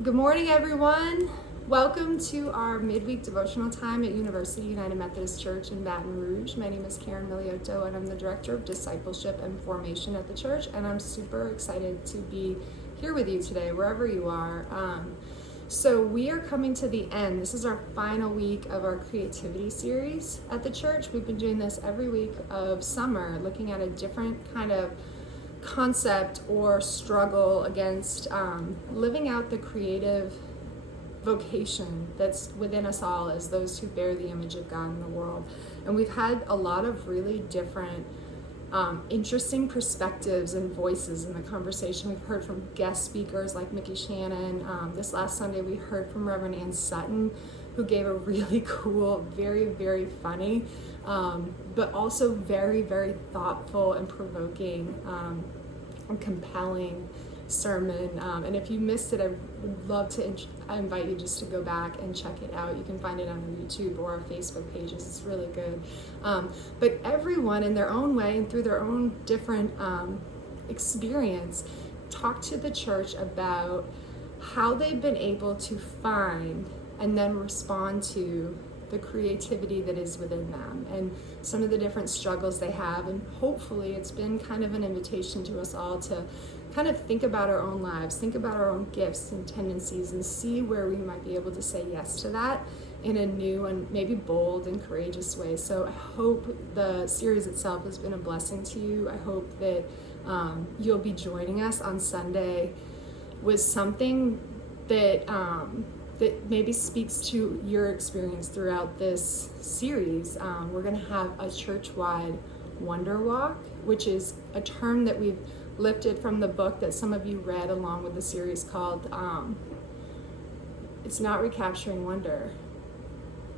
Good morning, everyone. Welcome to our midweek devotional time at University United Methodist Church in Baton Rouge. My name is Karen Milioto, and I'm the Director of Discipleship and Formation at the church, and I'm super excited to be here with you today, wherever you are. So we are coming to the end. This is our final week of our creativity series at the church. We've been doing this every week of summer, looking at a different kind of concept or struggle against living out the creative vocation that's within us all as those who bear the image of God in the world. And we've had a lot of really different interesting perspectives and voices in the conversation. We've heard from guest speakers like Mickey Shannon. This last Sunday we heard from Reverend Ann Sutton, who gave a really cool, very, very funny, but also very, very thoughtful and provoking and compelling sermon. And if you missed it, I would love to invite you just to go back and check it out. You can find it on our YouTube or our Facebook pages. It's really good. But everyone in their own way and through their own different experience talked to the church about how they've been able to find and then respond to the creativity that is within them and some of the different struggles they have. And hopefully it's been kind of an invitation to us all to kind of think about our own lives, think about our own gifts and tendencies, and see where we might be able to say yes to that in a new and maybe bold and courageous way. So I hope the series itself has been a blessing to you. I hope that you'll be joining us on Sunday with something that that maybe speaks to your experience throughout this series. We're going to have a church-wide wonder walk, which is a term that we've lifted from the book that some of you read along with the series called It's Not Recapturing Wonder.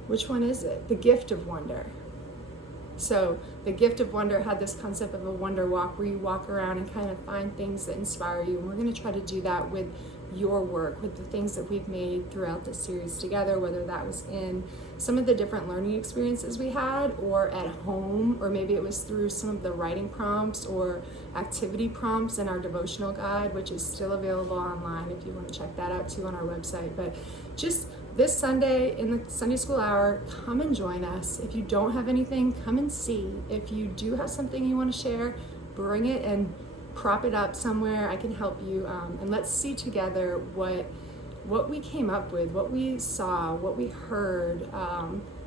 Which one is it? The Gift of Wonder. So the Gift of Wonder had this concept of a wonder walk where you walk around and kind of find things that inspire you. And we're going to try to do that with your work, with the things that we've made throughout the series together, whether that was in some of the different learning experiences we had or at home, or maybe it was through some of the writing prompts or activity prompts in our devotional guide, which is still available online if you want to check that out too on our website. But just this Sunday in the Sunday school hour, come and join us. If you don't have anything, come and see. If you do have something you want to share, bring it and prop it up somewhere. I can help you, and let's see together what we came up with, what we saw, what we heard,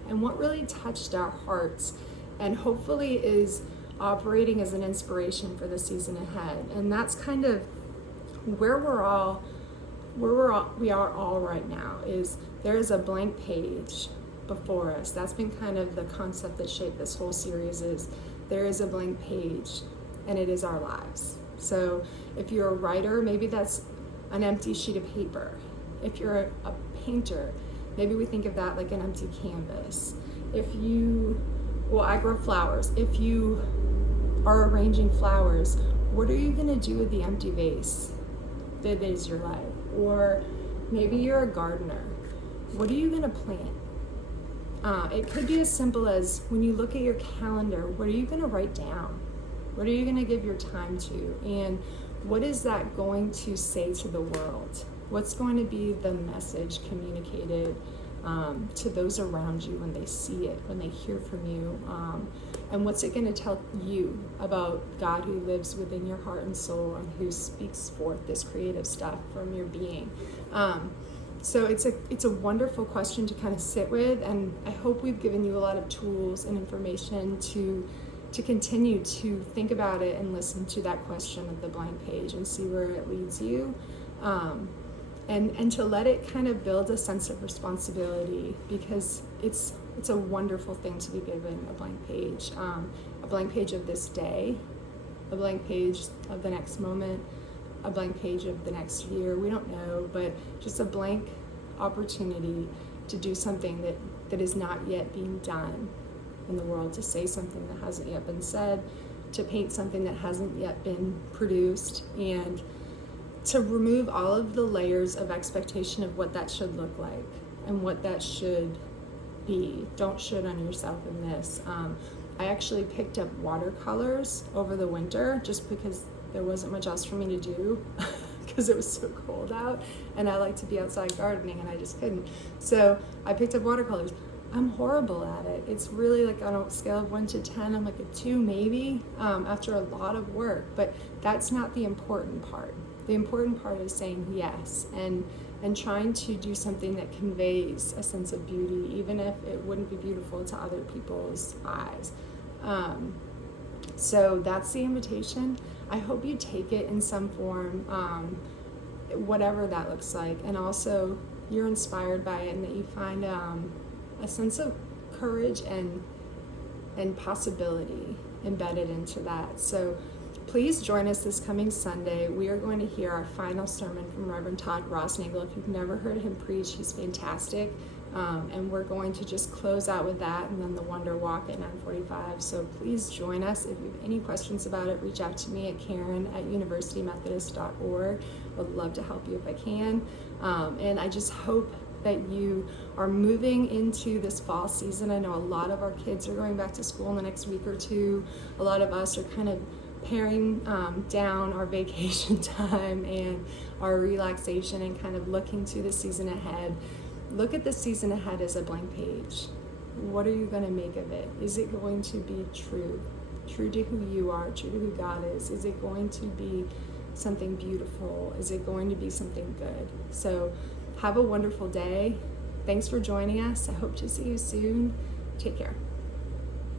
and what really touched our hearts, and hopefully is operating as an inspiration for the season ahead. And that's kind of where we are all right now. Is there is a blank page before us. That's been kind of the concept that shaped this whole series. Is there is a blank page, and it is our lives. So if you're a writer, maybe that's an empty sheet of paper. If you're a painter, maybe we think of that like an empty canvas. I grow flowers. If you are arranging flowers, what are you gonna do with the empty vase that is your life? Or maybe you're a gardener. What are you gonna plant? It could be as simple as when you look at your calendar, what are you gonna write down? What are you going to give your time to? And what is that going to say to the world? What's going to be the message communicated to those around you when they see it, when they hear from you? And what's it going to tell you about God who lives within your heart and soul and who speaks forth this creative stuff from your being? So it's a wonderful question to kind of sit with, and I hope we've given you a lot of tools and information to continue to think about it and listen to that question of the blank page and see where it leads you, and to let it kind of build a sense of responsibility, because it's a wonderful thing to be given a blank page of this day, a blank page of the next moment, a blank page of the next year. We don't know, but just a blank opportunity to do something that is not yet being done in the world, to say something that hasn't yet been said, to paint something that hasn't yet been produced, and to remove all of the layers of expectation of what that should look like and what that should be. Don't should on yourself in this. I actually picked up watercolors over the winter just because there wasn't much else for me to do because it was so cold out, and I like to be outside gardening, and I just couldn't. So I picked up watercolors. I'm horrible at it. It's really like on a scale of 1 to 10, I'm like a 2 maybe, after a lot of work, but that's not the important part. The important part is saying yes and trying to do something that conveys a sense of beauty, even if it wouldn't be beautiful to other people's eyes. So that's the invitation. I hope you take it in some form, whatever that looks like, and also you're inspired by it and that you find a sense of courage and possibility embedded into that. So please join us this coming Sunday. We are going to hear our final sermon from Reverend Todd Rossnagel. If you've never heard him preach, he's fantastic. And we're going to just close out with that and then the Wonder Walk at 9:45. So please join us. If you have any questions about it, reach out to me at karen@universitymethodist.org. I would love to help you if I can. And I just hope that you are moving into this fall season. I know a lot of our kids are going back to school in the next week or two. A lot of us are kind of paring down our vacation time and our relaxation and kind of looking to the season ahead. Look at the season ahead as a blank page. What are you going to make of it? Is it going to be true to who you are, true to who God is? Is it going to be something beautiful? Is it going to be something good? So have a wonderful day. Thanks for joining us. I hope to see you soon. Take care.